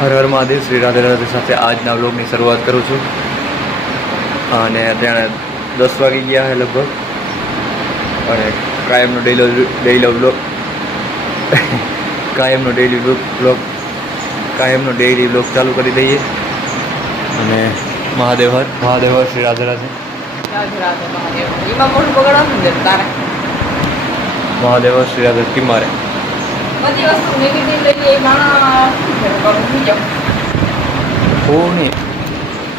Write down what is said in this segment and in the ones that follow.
હર હર મહાદેવ, શ્રી રાધે રાધે સાથે આજના વ્લોગની શરૂઆત કરું છું. અને અત્યારે 10 વાગી ગયા છે લગભગ. અને કાયમનો ડેઈલી વ્લોગ કાયમનો ડેઈલી વ્લોગ ચાલુ કરી દઈએ. અને મહાદેવ હર શ્રી રાધે રાધે. મહાદેવ હર શ્રી રાધે કી મારે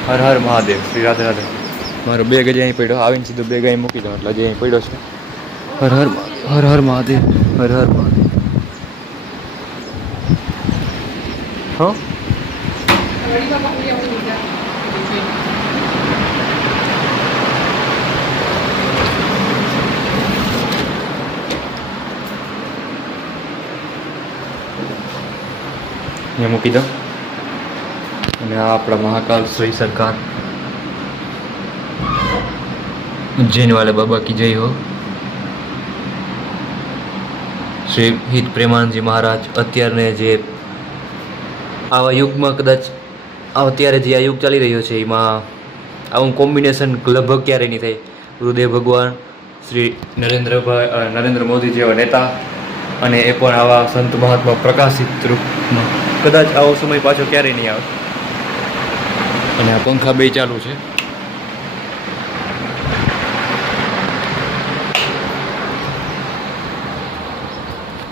હર હર મહાદેવ, શ્રી રાધે રાધે. મારો બેગ જ અહીં પડ્યો, આવીને સીધો બેગ અહીં મૂકી દો એટલે જે અહીં પડ્યો છે. હર હર મહાદેવ, હર હર મહાદેવ. હા અહીંયા મૂકી દો. અને આ આપણા મહાકાલ શ્રી સરકાર ઉજ્જૈન વાલે બાબા કી જય હો. શ્રી હિત પ્રેમાનંદજી મહારાજ અત્યારને જે આવા યુગમાં કદાચ અત્યારે જે આ યુગ ચાલી રહ્યો છે એમાં આવું કોમ્બિનેશન લગભગ ક્યારેય નહીં થાય. ગુરુદેવ ભગવાન શ્રી નરેન્દ્ર મોદી જેવા નેતા અને એ પણ આવા સંત મહાત્મા પ્રકાશિત રૂપમાં કદાચ આવો સમય પાછો ક્યારેય નહીં આવે. અને આ પંખા બે ચાલુ છે.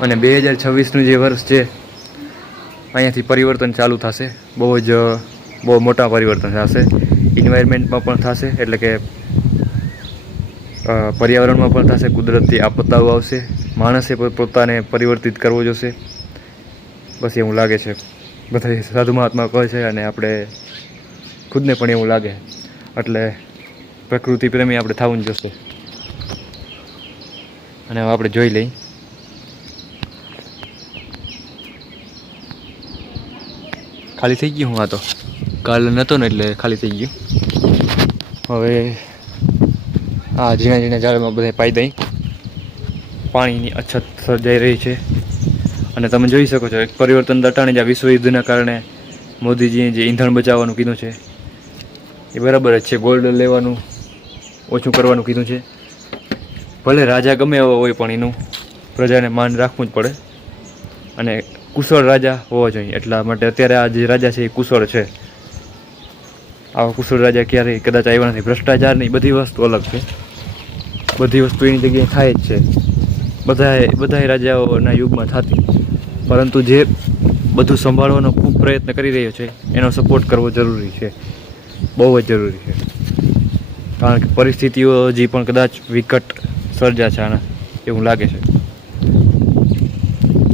અને 2026નું જે વર્ષ છે અહીંયાથી પરિવર્તન ચાલુ થશે. બહુ મોટા પરિવર્તન થશે. એન્વાયરમેન્ટમાં પણ થશે, એટલે કે પર્યાવરણમાં પણ થશે. કુદરતી આપત્તિઓ આવશે. માણસે પોતાને પરિવર્તિત કરવો જોશે. બસ એવું લાગે છે. બધા સાધુ મહાત્મા કહે છે અને આપણે ખુદને પણ એવું લાગે. એટલે પ્રકૃતિ પ્રેમી આપણે થવું જ જોશે. અને હવે આપણે જોઈ લઈ. ખાલી થઈ ગયું. હું આ તો કાલ નહોતો ને એટલે ખાલી થઈ ગયું. હવે આ ઝીણા ઝાડમાં બધા પાઈ દઈ. પાણીની અછત સર્જાઈ રહી છે. અને તમે જોઈ શકો છો એક પરિવર્તન દટાણે જ આ વિશ્વ યુદ્ધના કારણે મોદીજીએ જે ઈંધણ બચાવવાનું કીધું છે એ બરાબર જ છે. ગોલ્ડ લેવાનું ઓછું કરવાનું કીધું છે. ભલે રાજા ગમે એવો હોય પણ એનું પ્રજાને માન રાખવું જ પડે. અને કુશળ રાજા હોવો જોઈએ. એટલા માટે અત્યારે આ જે રાજા છે એ કુશળ છે. આવા કુશળ રાજા ક્યારેય કદાચ આવ્યા નથી. ભ્રષ્ટાચારની બધી વસ્તુ અલગ છે. બધી વસ્તુ એની જગ્યાએ થાય જ છે. બધાય રાજાઓના યુગમાં થતી. પરંતુ જે બધું સંભાળવાનો ખૂબ પ્રયત્ન કરી રહ્યો છે એનો સપોર્ટ કરવો જરૂરી છે. બહુ જ જરૂરી છે. કારણ કે પરિસ્થિતિઓ હજી પણ કદાચ વિકટ સર્જા છે આના એવું લાગે છે.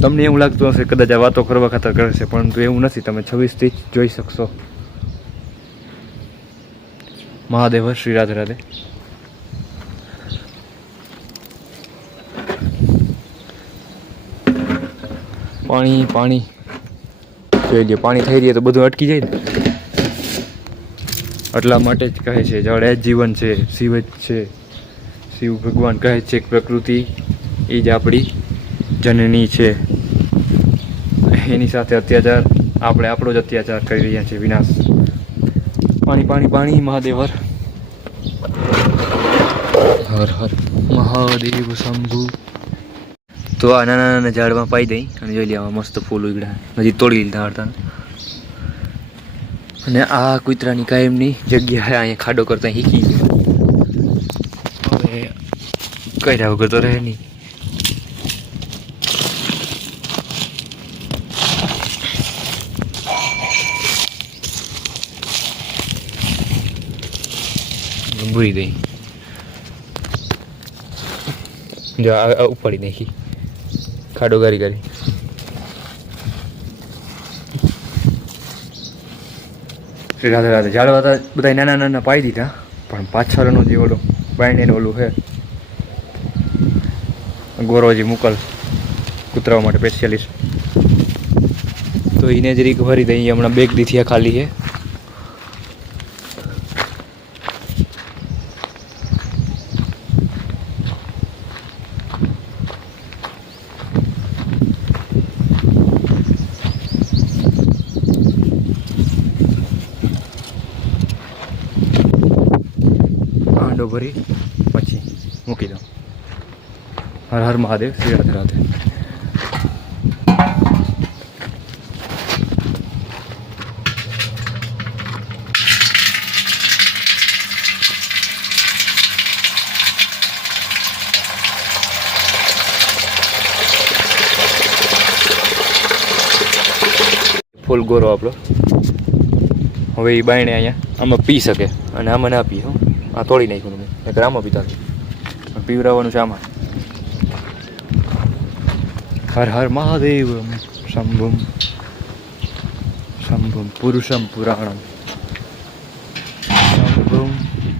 તમને એવું લાગતું હશે કદાચ આ વાતો કરવા ખાતર કરે છે, પરંતુ એવું નથી. તમે 26થી જ જોઈ શકશો. મહાદેવ શ્રી રાધે રાધે. પાણી જોઈ લે. પાણી થઈ રહી તો બધું અટકી જાય ને. એટલા માટે જ કહે છે જળ એ જ જીવન છે. શિવ જ છે. શિવ ભગવાન કહે છે કે પ્રકૃતિ એ જ આપણી જનની છે. એની સાથે અત્યાચાર આપણે આપણો જ અત્યાચાર કરી રહ્યા છીએ. વિનાશ. પાણી મહાદેવ હર હર મહાદેવ શંભુ. તો આ નાના ઝાડમાં પાઈ દઈ. અને જોઈ લે આમાં મસ્ત ફૂલ ઉગડ્યા. હજી તોડી લીધા હતા. અને આ કૂતરાની કાયમની જગ્યા અહીંયા ખાડો કરતા શીખી ગયો. હવે કર્યા વગર તો રહે નહીં. ભૂરી દઈ. જો આ ઉપાડી નાખી ખાડો ગારી શ્રી રાધે રાધે. ઝાડવા બધા નાના પાઈ દીધા, પણ પાછળનો જે ઓલો બાયણે ઓલું છે ગોરોજી મુકલ કૂતરાઓ માટે સ્પેશિયાલિસ્ટ, તો એને જ રીક ભરી દઈએ. હમણાં બેગ દીથી ખાલી છે. ભરી પછી મૂકી દઉં. હર હર મહાદેવ, શ્રી રાધે રાધે. ફૂલ ગોરો આપણો હવે એ બાયણે અહીંયા આમાં પી શકે અને આમાં ના પીએ. આ તોડી નાખ્યું મેં, નકર આમાં પીતા પીવડાવવાનું છે આમાં. હર હર મહાદેવ શંભુમ શંભુમ પુરુષમ પુરાણમ શંભુમ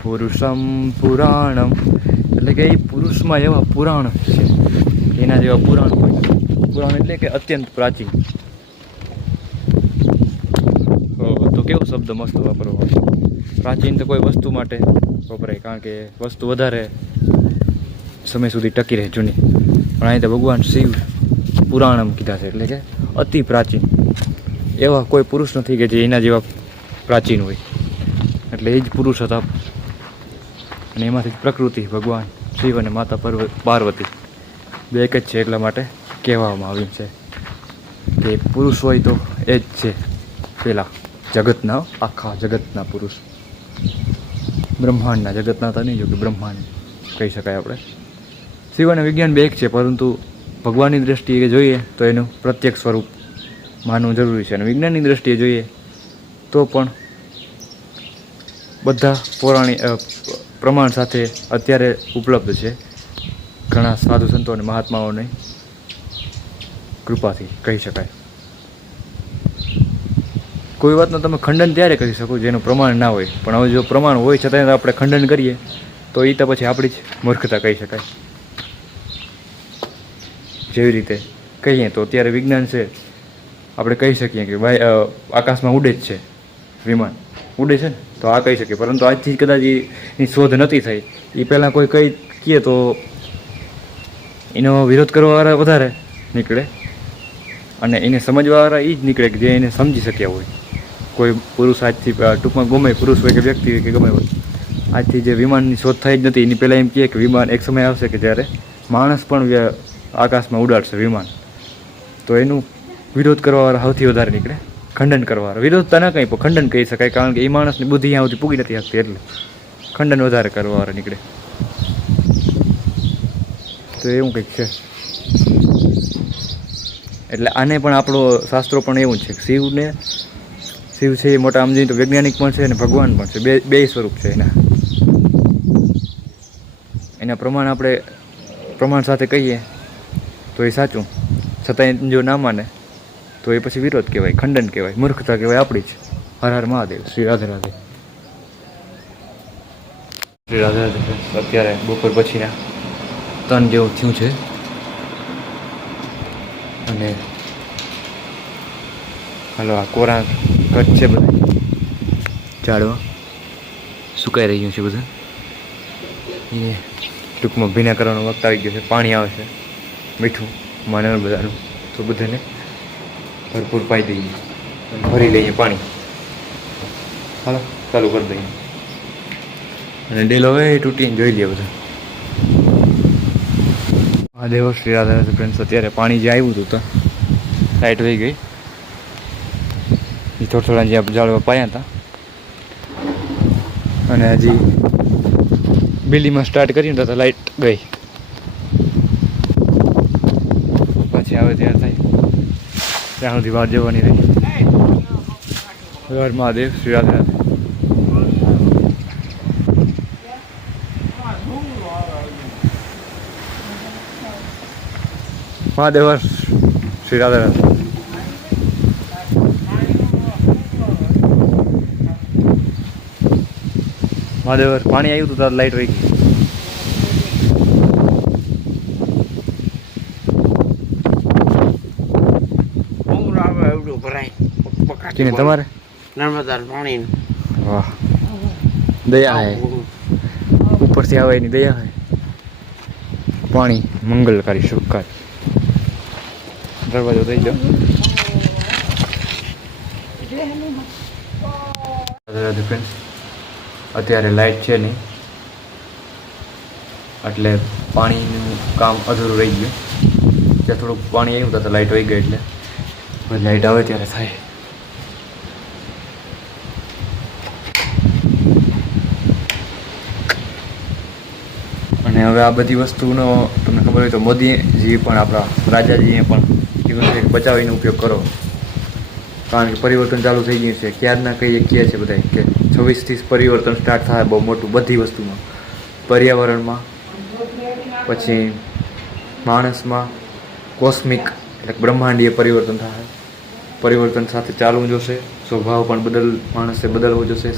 પુરુષમ પુરાણમ. એટલે કે એ પુરુષમાં એવા પુરાણ છે, એના જેવા પુરાણ હોય. પુરાણ એટલે કે અત્યંત પ્રાચીન. તો કેવો શબ્દ મસ્ત વાપરવો. પ્રાચીન તો કોઈ વસ્તુ માટે વપરાય, કારણ કે વસ્તુ વધારે સમય સુધી ટકી રહે જૂની. પણ અહીં તો ભગવાન શિવ પુરાણમ કીધા છે, એટલે કે અતિ પ્રાચીન. એવા કોઈ પુરુષ નથી કે જે એના જેવા પ્રાચીન હોય. એટલે એ જ પુરુષ હતા. અને એમાંથી પ્રકૃતિ ભગવાન શિવ અને માતા પાર્વતી બે એક જ છે. એટલા માટે કહેવામાં આવ્યું છે કે પુરુષ હોય તો એ જ છે પેલા જગતના, આખા જગતના પુરુષ. બ્રહ્માંડના, જગતના તો નહીં, જો કે બ્રહ્માંડ કહી શકાય આપણે. શિવ અને વિજ્ઞાન બે એક છે, પરંતુ ભગવાનની દૃષ્ટિએ જોઈએ તો એનું પ્રત્યક્ષ સ્વરૂપ માનવું જરૂરી છે. અને વિજ્ઞાનની દૃષ્ટિએ જોઈએ તો પણ બધા પૌરાણિક પ્રમાણ સાથે અત્યારે ઉપલબ્ધ છે. ઘણા સાધુ સંતો અને મહાત્માઓની કૃપાથી કહી શકાય. કોઈ વાતનું તમે ખંડન ત્યારે કરી શકો જેનું પ્રમાણ ના હોય. પણ હવે જો પ્રમાણ હોય છતાં આપણે ખંડન કરીએ તો એ તો પછી આપણી જ મૂર્ખતા કહી શકાય. જેવી રીતે કહીએ તો અત્યારે વિજ્ઞાન છે, આપણે કહી શકીએ કે ભાઈ આકાશમાં ઉડે જ છે, વિમાન ઉડે છે ને, તો આ કહી શકીએ. પરંતુ આજથી કદાચ એની શોધ નથી થઈ, એ પહેલાં કોઈ કહીએ તો એનો વિરોધ કરવાવાળા વધારે નીકળે અને એને સમજવાવાળા એ જ નીકળે કે જે એને સમજી શક્યા હોય. કોઈ પુરુષ આજથી ટૂંકમાં ગમે પુરુષ હોય કે વ્યક્તિ હોય કે ગમે હોય, આજથી જે વિમાનની શોધ થઈ જ નથી એની પહેલાં એમ કહે કે વિમાન એક સમય આવશે કે જ્યારે માણસ પણ આકાશમાં ઉડાડશે વિમાન. તો એનું વિરોધ કરવાવાળા સૌથી વધારે નીકળે, ખંડન કરવાવાળા. વિરોધતા ના કંઈ પણ ખંડન કહી શકાય, કારણ કે એ માણસની બુદ્ધિ અહીંયા સુધી પૂગી નથી શકતી, એટલે ખંડન વધારે કરવાવાળા નીકળે. તો એવું કંઈક છે. એટલે આને પણ આપણો શાસ્ત્રો પણ એવું છે કે શિવ છે એ મોટા આમ જોઈએ તો વૈજ્ઞાનિક પણ છે અને ભગવાન પણ છે. બે સ્વરૂપ છે એના પ્રમાણ આપણે પ્રમાણ સાથે કહીએ તો એ સાચું, છતાં જો ના માને તો એ પછી વિરોધ કહેવાય, ખંડન કહેવાય, મૂર્ખતા કહેવાય આપણી જ. હર હર મહાદેવ, શ્રી રાધે રાધે. શ્રી રાધે રાધે. અત્યારે બપોર પછીના 3 જેવું થયું છે અને હાલો આ કોરા કચ્છ છે બધા ઝાડવા સુકાઈ રહ્યું છે બધા. એ ટૂંકમાં ભીના કરવાનો વખત આવી ગયો છે. પાણી આવે છે મીઠું માનવ બધાનું, તો બધાને ભરપૂર પાઈ દઈએ, ભરી લઈએ પાણી. હાલો ચાલુ કરી દઈએ અને ડેલો હવે તૂટીને જોઈ લઈએ બધા. મહાદેવ, શ્રી રાધે રાધે. ફ્રેન્ડ્સ અત્યારે પાણી જે આવ્યું હતું તો લાઇટ વહી ગઈ. એ થોડા જે ઝાડવા પાયા હતા અને હજી બિલ્ડીમાં સ્ટાર્ટ કર્યું તો લાઇટ ગઈ. પછી આવે ત્યાં થાય ત્યાં સુધી બહાર જવાની રહી. હર મહાદેવ, શ્રી રાધે રાધે. મહાદેવ, શ્રી રાધે રાધે. મહાદેવ પાણી આવ્યું હતું ત્યારે લાઇટ વહી ગઈ. તમારે નર્મદા પાણી વાહ દયા હે, ઉપરથી આવે એની દયા હે. પાણી મંગલકારી શુભકારી. દરવાજો થઈ ગયો. રાધે રાધે ફ્રેન્ડ્સ. અત્યારે લાઇટ છે નહીં એટલે પાણીનું કામ અધૂરું રહી ગયું. ત્યાં થોડુંક પાણી આવ્યું તો લાઇટ વહી ગઈ, એટલે લાઇટ આવે ત્યારે થાય. અને હવે આ બધી વસ્તુનો તમને ખબર હોય તો મોદીજી પણ આપણા રાજાજીએ પણ કીધું છે કે બચાવીને ઉપયોગ કરો, કારણ કે પરિવર્તન ચાલુ થઈ ગયું છે. ક્યારના કહે છે બધા કે 26થી પરિવર્તન સ્ટાર્ટ થાય બહુ મોટું, બધી વસ્તુમાં, પર્યાવરણમાં, પછી માણસમાં, કોસ્મિક એટલે બ્રહ્માંડીય પરિવર્તન થાય. પરિવર્તન સાથે ચાલવું જોશે, સ્વભાવ પણ માણસે બદલવો જોશે.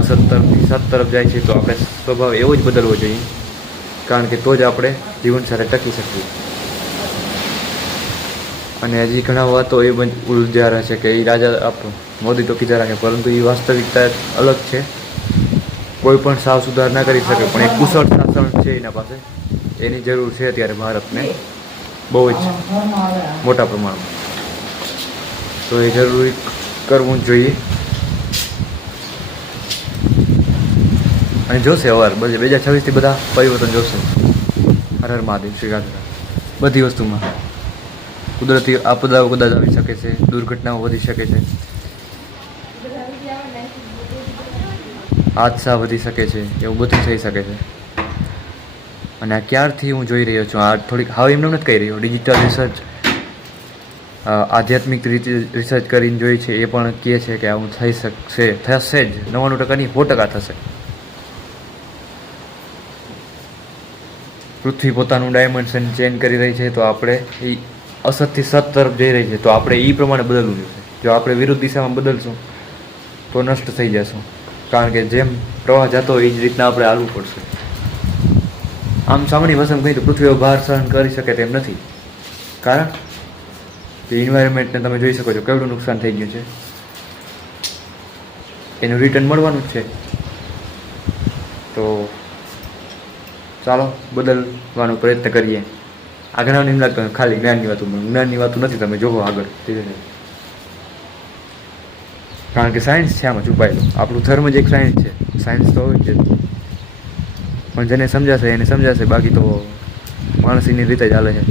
અસત તરફથી સત તરફ જાય છે તો આપણે સ્વભાવ એવો જ બદલવો જોઈએ, કારણ કે તો જ આપણે જીવન સાથે ટકી શકીએ. અને હજી ઘણા વાતો એ ઉલઝા રહે છે કે એ રાજા આપણો મોદી તો કીધા રાખે, પરંતુ એ વાસ્તવિકતા અલગ છે. કોઈ પણ સાવ સુધાર ના કરી શકે, પણ એક કુશળ શાસન છે એના પાસે, એની જરૂર છે અત્યારે ભારતને બહુ જ મોટા પ્રમાણમાં. તો એ જરૂરી કરવું જ જોઈએ. અને જોશે અવાર 2026થી બધા પરિવર્તન જોશે. હર હર મહાદેવ, શ્રી રાધે. બધી વસ્તુમાં કુદરતી આપદાઓ કદાચ આવી શકે છે, દુર્ઘટનાઓ વધી શકે છે, હાદસા વધી શકે છે, એવું બધું થઈ શકે છે. અને આ ક્યારથી હું જોઈ રહ્યો છું, આ થોડીક હવે એમને નથી કહી રહ્યો, ડિજિટલ રિસર્ચ, આધ્યાત્મિક રીતે રિસર્ચ કરીને જોઈ છે, એ પણ કહે છે કે આવું થઈ શકશે, થશે જ, 99% નહીં 100% થશે. પૃથ્વી પોતાનું ડાયમેન્શન ચેન્જ કરી રહી છે, તો આપણે એ અસતથી સત તરફ જઈ રહી છે, તો આપણે એ પ્રમાણે બદલવું જોઈએ. જો આપણે વિરુદ્ધ દિશામાં બદલશું તો નષ્ટ થઈ જશું, કારણ કે જેમ પ્રવાહ જતો હોય એ જ રીતના આપણે હાલવું પડશે. આમ સામાન્ય ભાષામાં કહીએ તો પૃથ્વીઓ ભાર સહન કરી શકે તેમ નથી, કારણ કે એન્વાયરમેન્ટને તમે જોઈ શકો છો કેવડું નુકસાન થઈ ગયું છે. એનું રિટર્ન મળવાનું જ છે. તો ચાલો બદલવાનો પ્રયત્ન કરીએ. આ ઘણા એમ લાગતું ખાલી જ્ઞાનની વાતું નથી, તમે જોવો આગળ ધીરે ધીરે, કારણ કે સાયન્સ છે આમાં છુપાયેલું. આપણું ધર્મ જ એક સાયન્સ છે, સાયન્સ તો હોય જ છે. પણ જેને સમજાશે એને સમજાશે, બાકી તો માણસ એની રીતે જ હાલે છે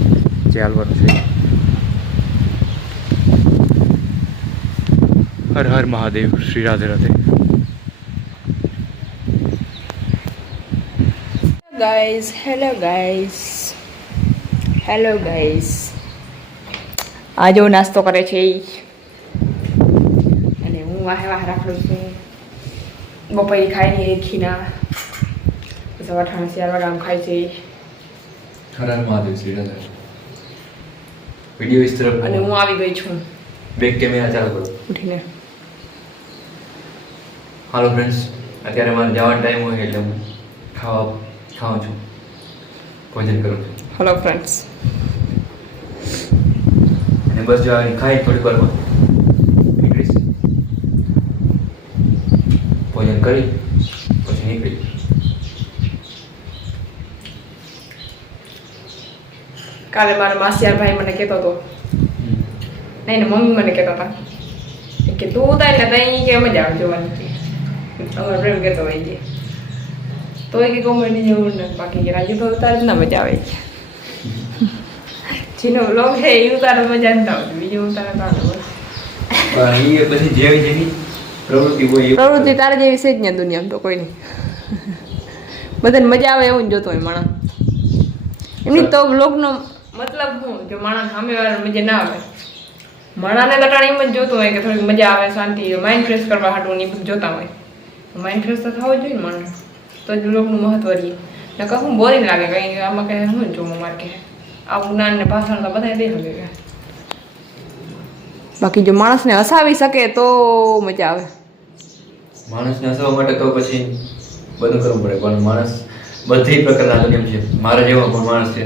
જે હાલવાનું છે. હર હર મહાદેવ, શ્રી રાધે રાધે. હેલો ગાઈઝ, આ જો નાસ્તો કરે છે અને હું વાહે રાખું છું. બપોરે ખાઈ લઈએ ખીના, પછી 4 વાગે આમ ખાય છે. હર હર મહાદેવ, શ્રી રાધે. વિડિયો ઇસ તરફ, અને હું આવી ગઈ છું. બેક કેમેરા ચાલુ કરો ઉઠીને. હાલો ફ્રેન્ડ્સ, અત્યારે મારે જવાનો ટાઈમ હોય એટલે હું ખાઉં છું, ભોજન કરું છું. Hello friends. અને બસ જો આવીને ખાઈ થોડીક વારમાં નીકળીશ, ભોજન કરી પછી નીકળી. કાલે મારા માસિયાર ભાઈ મને કહેતો હતો, નહીં મમ્મી મને કહેતા હતા કે તું તારે કે તઈ કે મજા આવે જોવાની છે. અમારો પ્રેમ કહેતો હોય છે તો એ કે કોમેડી જેવું ને, બાકી કે રાજુ તો ઉતાર ના મજા આવે છે. જેનો વ્લોગ છે એ ઉતારે મજા નથી આવતી, બીજું ઉતારે તો આવે. એ બધી જેવી પ્રવૃત્તિ હોય, પ્રવૃત્તિ તારે જેવી છે જ ને દુનિયામાં તો કોઈ નહીં. બધાને મજા આવે એવું જ જોતો હોય માણસ. એમની તો વ્લોગનો મતલબ શું, જો માણસ સામે વાળા મજા ના આવે, માણસને લટાણ એમ જ જોતું હોય કે થોડીક મજા આવે, શાંતિ, માઇન્ડ ફ્રેશ કરવા હાટું ને બધું જોતા હોય. માઇન્ડ ફ્રેશ તો થવો જોઈએ ને માણસ, તો જ વ્લોગનું મહત્વ રહીએ. ને કહું બોરિંગ લાગે, કંઈ આમાં કંઈ શું જોવું મારે કે આવું જ્ઞાન ને ભાષણ તો બધા દે શકે કે. બાકી જો માણસને હસાવી શકે તો મજા આવે. માણસને હસાવવા માટે તો પછી બધું કરવું પડે, પણ માણસ બધી પ્રકારના દુનિયા છે. મારા જેવો પણ માણસ છે,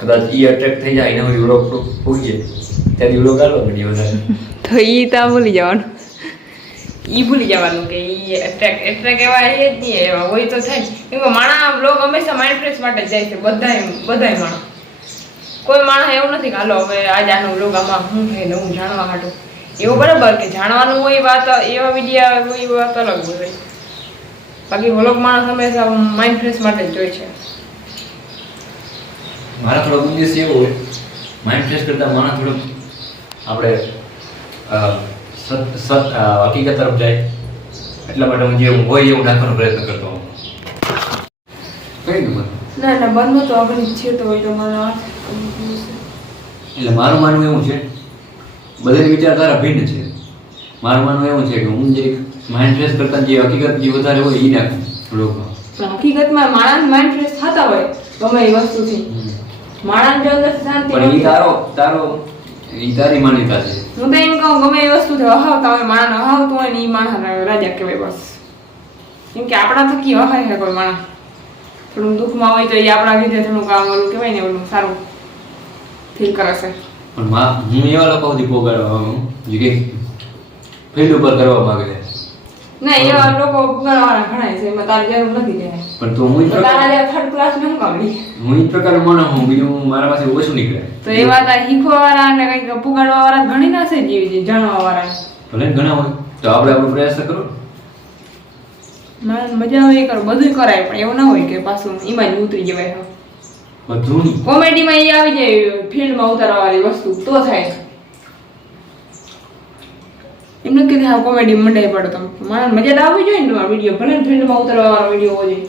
કદાચ એ અટ્રેક્ટ થઈ જાય એને વ્લોગ પૂછીએ ત્યારે વ્લોગ આવવા મળીએ વધારે, તો એ તો ભૂલી જવાનું, એ ભૂલી જવાનું કે એ એટ્રેક્ટ એવા એ જ નહીં, એવા હોય તો થાય. કેમ કે માણસ વ્લોગ હંમેશા માઇન્ડ ફ્રેશ માટે જ જાય છે, બધાય માણસ. કોઈ માણસ એવું નથી કે હાલો હવે આજ આનો વ્લોગ આમાં શું થાય નવું જાણવા હાટું, એવું બરાબર કે જાણવાનું હોય વાત, એવા વિડીયા હોય એ વાત અલગ હોય. બાકી વ્લોગ માણસ હંમેશા માઇન્ડ ફ્રેશ માટે જ જોઈ છે. મારા થોડો ઉદ્દેશ એવો હોય માઇન્ડ ફ્રેશ કરતા માણસ થોડો આપણે હકીકત તરફ જાય એટલા માટે હું જે હોય એવું નાખવાનો પ્રયત્ન કરતો હોઉં. કઈ નંબર ના ના બંધ તો આગળ છે તો હોય તો મને એટલે મારું માનવું એવું છે બધાની વિચારધારા ભિન્ન છે. મારું માનવું એવું છે કે હું જે માઇન્ડ ફ્રેશ કરતા જે હકીકત જે વધારે હોય એ નાખું લોકોમાં. પણ હકીકતમાં માણસ માઇન્ડ ફ્રેશ થતા હોય ગમે એ વસ્તુથી માણસ જો અંદર શાંતિ પણ ઈ ઈ તારી માન્યતા છે. હું તો એમ કહું ગમે એ વસ્તુથી હહાવતા હોય માણસ હહાવતું હોય ને એ માણસ રાજા કહેવાય બસ. કેમ કે આપણા થકી હહાય છે કોઈ માણસ થોડું દુઃખમાં હોય તો એ આપણા લીધે થોડું કામ ઓલું કહેવાય ને ઓલું સારું ફીલ કરે છે. પણ હું એવા લોકો સુધી પહોંચાડવા માંગુ જે કે ફિલ્ડ ઉપર કરવા માંગે છે. ના એવા લોકો પુગારવાળા ઘણા છે એમાં તારી જરૂર નથી જાય પણ તો હું તારા જેવા થર્ડ ક્લાસ ને હું કામડી હું ઈ પ્રકારનો માણસ હું બીજું મારા પાસે ઓછું નીકળે. તો એ વાત આ શીખવાવાળા અને કંઈક પુગાડવાવાળા ઘણી ના છે જેવી જાણવાવાળા ભલે ને ઘણા હોય તો આપણે આપણો પ્રયાસ તો કરો. મારે મજા આવે એ કરો બધું કરાય પણ એવું ના હોય કે પાછું એમાં જ ઉતરી જવાય. બધું નહીં કોમેડીમાં એ આવી જાય ફિલ્ડમાં ઉતારવાવાળી વસ્તુ તો થાય એમ નથી કે હા કોમેડી મંડાઈ પડો તમે મારે મજા તો આવવી જોઈએ ને તમારો વિડીયો ભલે ફિલ્ડમાં ઉતારવાવાળો વિડીયો હોવો જોઈએ.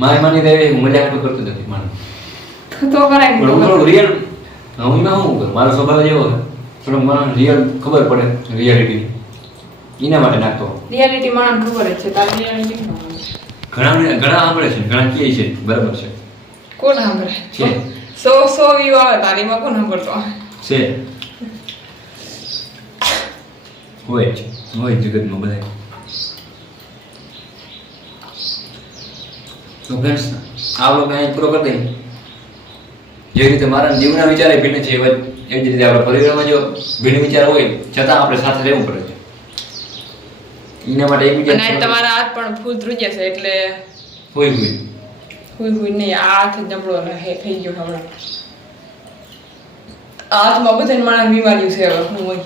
મારી માની હું મજા એટલું કરતો નથી માણસ તો કરાય પણ હું થોડું રિયલ હું એમાં શું કરું મારો સ્વભાવ જેવો છે થોડું મને રિયલ ખબર પડે રિયાલિટી એના માટે નાખતો. રિયાલિટી માણસ ખબર જ છે તારી રિયાલિટી ઘણા સાંભળે છે ઘણા કહે છે બરાબર છે કોણ સાંભળે છે 100 વ્યૂ આવે તારીમાં કોણ સાંભળતો છે હોય જગતમાં બધા. તો ફ્રેન્ડ્સ આ લોકો અહીં પૂરો કરી દઈએ. જે રીતે મારા જીવના વિચાર ભિન્ન છે એવી જ રીતે આપણા પરિવારમાં જો ભિન્ન વિચાર હોય છતાં આપણે સાથે રહેવું પડે છે. એના માટે અને એકબીજા તમારા હાથ પણ ફૂલ ધ્રુજ્યા છે એટલે હોય હુઈ નહીં આ હાથ જબડો થઈ ગયો હમણાં આ હાથમાં બધાને માણસ બીમારી છે હવે હું હોય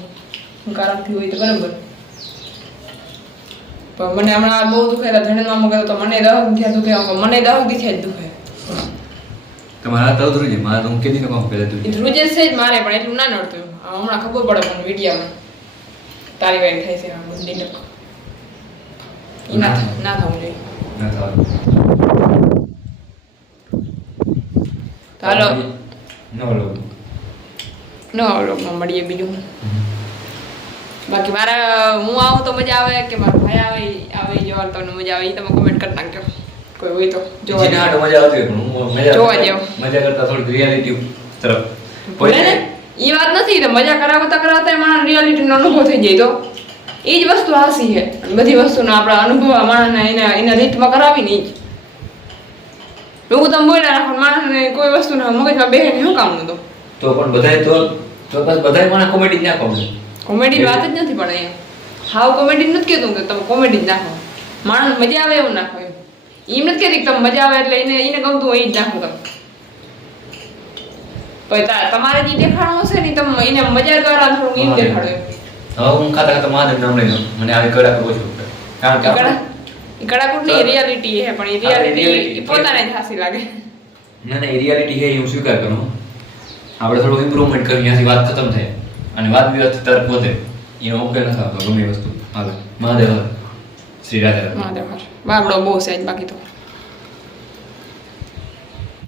હું કારણથી હોય તો બરાબર પણ મને હમણાં બહુ દુખે તો ધણેમાં મગર તો મને 10 દિવસ દુખે મને 10 દિવસ જ દુખે. તમારા હાથ અવધરું છે મારા તો હું કેદી કામ પહેલા તું એ ધ્રુજે છે જ મારે પણ એટલું ના નડતું હમણાં ખબર પડે મને વિડીયામાં તારી વાઈ થાય છે આ બધી નક ઈ ના થવું જોઈએ. ના થાવ હાલો નો લો વ્લોગમાં મળીએ બીજું બાકી મારા હું આવું તો મજા આવે કે મારો ભાઈ આવે જોવા તમને મજા આવે એ તમે કમેન્ટ કરી નાખજો કોઈ હોય તો જોવા જેને હાટ મજા આવતી હોય પણ હું જોવા જેવું. મજા કરતા થોડી રિયાલિટી તરફ ભલે ને એ વાત નથી તો મજા કરાવતા માણસ રિયાલિટીનો અનુભવ થઈ જાય તો એ જ વસ્તુ હાસી છે બધી વસ્તુનો આપણા અનુભવ માણસને એના રીતમાં કરાવી ને એવું તમે બોલ્યા રાખો માણસને કોઈ વસ્તુના મગજમાં બેહે ને શું કામનું તો પણ બધાય તો બસ બધાય મને કોમેડી જ નાખો કોમેડી વાત જ નથી પણ અહીંયા હાવ કોમેડી નથી કહેતું કે તમે કોમેડી જ નાખો માણસ મજા આવે એવું નાખો એમ નથી કહેતી કે તમે મજા આવે એટલે એને ગમતું હોય એ જ નાખો તમે પછી તમારે જે દેખાડવું હશે ને તમે એને મજા દ્વારા થોડું એમ દેખાડો એમ. હવે હું ખાતા મહાદેવ નામ લઈ લઉં મને આવી કડા કરવો છું કારણ કે કડાકુટની રિયાલિટી છે પણ એ રિયાલિટી પોતાને જ હાસી લાગે. ના એ રિયાલિટી છે એ હું સ્વીકાર કરું આપણે થોડું ઇમ્પ્રુવમેન્ટ કરીએ ત્યાંથી વાત ખતમ થાય અને વાત વિવાદ તરફ વધે એનો ઉકેલ નથી આવતો ગમે વસ્તુ હાલે મહાદેવ શ્રી રાધે મહાદેવ બાબડો બહુ છે બાકી તો